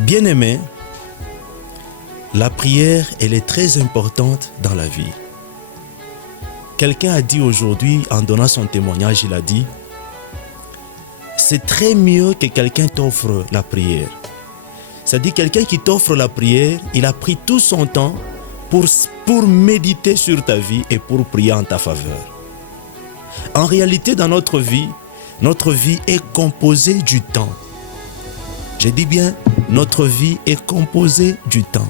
Bien-aimés, la prière, elle est très importante dans la vie. Quelqu'un a dit aujourd'hui, en donnant son témoignage, il a dit « C'est très mieux que quelqu'un t'offre la prière. » C'est-à-dire quelqu'un qui t'offre la prière, il a pris tout son temps pour méditer sur ta vie et pour prier en ta faveur. En réalité, dans notre vie est composée du temps. Je dis bien, notre vie est composée du temps.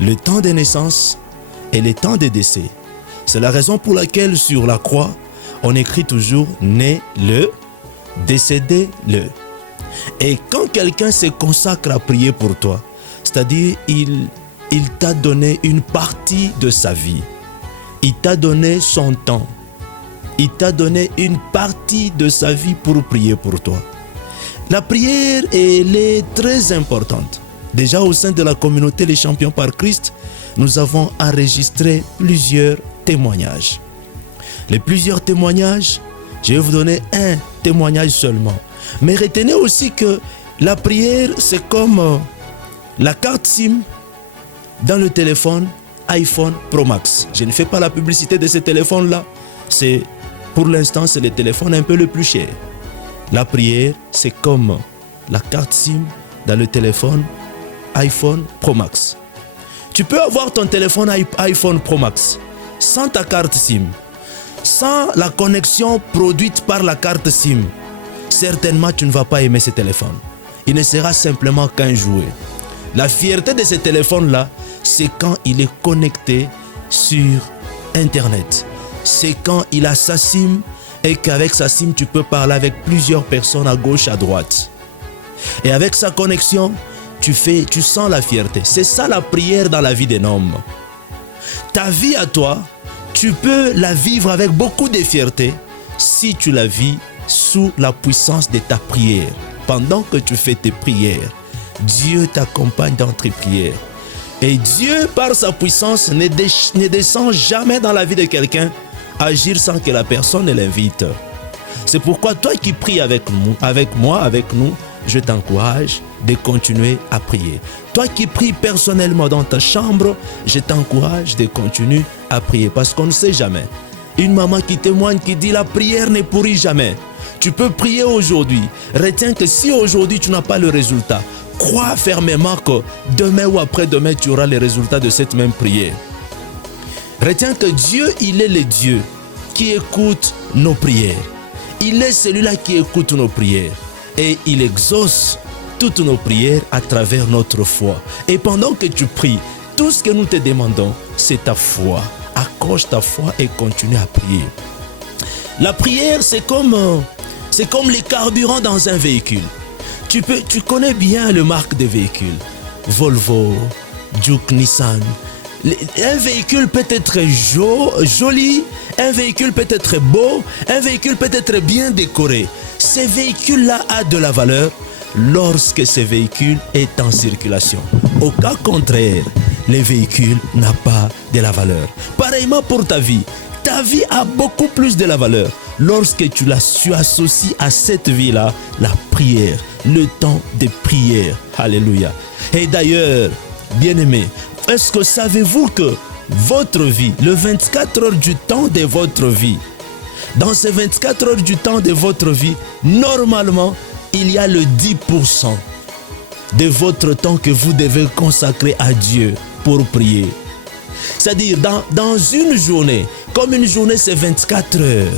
Le temps de naissance et le temps de décès. C'est la raison pour laquelle sur la croix, on écrit toujours « né-le, décédé-le ». Et quand quelqu'un se consacre à prier pour toi, c'est-à-dire il t'a donné une partie de sa vie, il t'a donné son temps, il t'a donné une partie de sa vie pour prier pour toi. La prière, elle est très importante. Déjà au sein de la communauté Les Champions par Christ, nous avons enregistré plusieurs témoignages. Les plusieurs témoignages, je vais vous donner un témoignage seulement. Mais retenez aussi que la prière, c'est comme la carte SIM dans le téléphone iPhone Pro Max. Je ne fais pas la publicité de ce téléphone-là. Pour l'instant, c'est le téléphone un peu le plus cher. La prière, c'est comme la carte SIM dans le téléphone iPhone Pro Max. Tu peux avoir ton téléphone iPhone Pro Max sans ta carte SIM, sans la connexion produite par la carte SIM. Certainement, tu ne vas pas aimer ce téléphone. Il ne sera simplement qu'un jouet. La fierté de ce téléphone-là, c'est quand il est connecté sur Internet. C'est quand il a sa SIM et qu'avec sa SIM, tu peux parler avec plusieurs personnes à gauche, à droite. Et avec sa connexion, tu sens la fierté. C'est ça la prière dans la vie d'un homme. Ta vie à toi, tu peux la vivre avec beaucoup de fierté si tu la vis sous la puissance de ta prière. Pendant que tu fais tes prières, Dieu t'accompagne dans tes prières. Et Dieu, par sa puissance, ne descend jamais dans la vie de quelqu'un agir sans que la personne ne l'invite. C'est pourquoi toi qui pries avec nous, je t'encourage de continuer à prier. Toi qui pries personnellement dans ta chambre, je t'encourage de continuer à prier parce qu'on ne sait jamais. Une maman qui témoigne, qui dit la prière ne pourrit jamais. Tu peux prier aujourd'hui. Retiens que si aujourd'hui tu n'as pas le résultat, crois fermement que demain ou après-demain tu auras les résultats de cette même prière. Retiens que Dieu, il est le Dieu qui écoute nos prières. Il est celui-là qui écoute nos prières. Et il exauce toutes nos prières à travers notre foi. Et pendant que tu pries, tout ce que nous te demandons, c'est ta foi. Accroche ta foi et continue à prier. La prière, c'est comme les carburants dans un véhicule. Tu connais bien le marque des véhicules. Volvo, Juke, Nissan. Un véhicule peut être joli, un véhicule peut être beau, un véhicule peut être bien décoré. Ce véhicule-là a de la valeur lorsque ce véhicule est en circulation. Au cas contraire, le véhicule n'a pas de la valeur. Pareillement pour ta vie a beaucoup plus de la valeur lorsque tu associes à cette vie-là la prière, le temps de prière. Alléluia. Et d'ailleurs, bien-aimés, est-ce que savez-vous que votre vie, le 24 heures du temps de votre vie, dans ces 24 heures du temps de votre vie, normalement, il y a le 10% de votre temps que vous devez consacrer à Dieu pour prier. C'est-à-dire, dans une journée, comme une journée c'est 24 heures,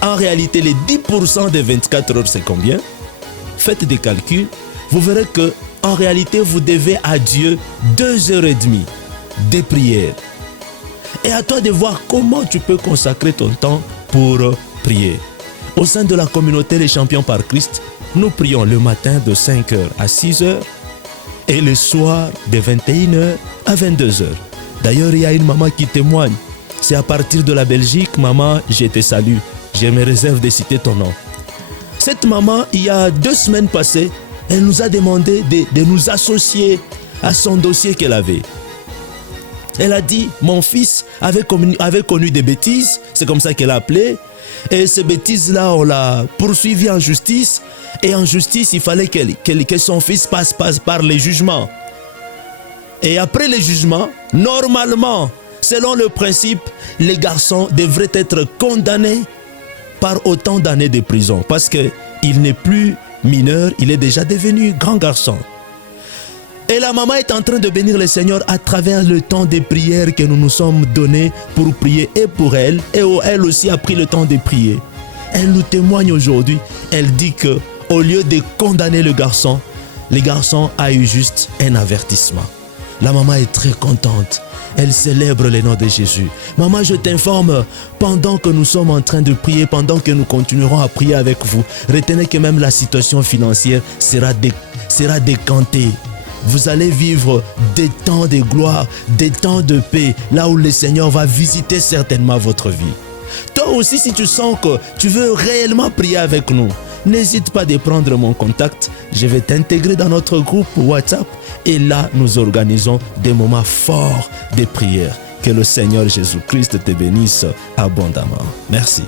en réalité, les 10% de 24 heures, c'est combien? Faites des calculs, vous verrez que en réalité, vous devez à Dieu 2h30 de prière. Et à toi de voir comment tu peux consacrer ton temps pour prier. Au sein de la communauté Les Champions par Christ, nous prions le matin de 5h à 6h et le soir de 21h à 22h. D'ailleurs, il y a une maman qui témoigne. C'est à partir de la Belgique. Maman, je te salue. Je me réserve de citer ton nom. Cette maman, il y a 2 semaines passées, elle nous a demandé de nous associer à son dossier qu'elle avait. Elle a dit, mon fils avait connu des bêtises, c'est comme ça qu'elle a appelé. Et ces bêtises-là, on l'a poursuivi en justice. Et en justice, il fallait que son fils passe par les jugements. Et après les jugements, normalement, selon le principe, les garçons devraient être condamnés par autant d'années de prison. Parce qu'il n'est plus mineur, il est déjà devenu grand garçon. Et la maman est en train de bénir le Seigneur à travers le temps de prière que nous nous sommes donnés pour prier et pour elle. Et elle aussi a pris le temps de prier. Elle nous témoigne aujourd'hui. Elle dit que au lieu de condamner le garçon a eu juste un avertissement. La maman est très contente. Elle célèbre le nom de Jésus. Maman, je t'informe, pendant que nous sommes en train de prier, pendant que nous continuerons à prier avec vous, retenez que même la situation financière sera décantée. Vous allez vivre des temps de gloire, des temps de paix, là où le Seigneur va visiter certainement votre vie. Toi aussi, si tu sens que tu veux réellement prier avec nous, n'hésite pas de prendre mon contact. Je vais t'intégrer dans notre groupe WhatsApp et là, nous organisons des moments forts de prière. Que le Seigneur Jésus-Christ te bénisse abondamment. Merci.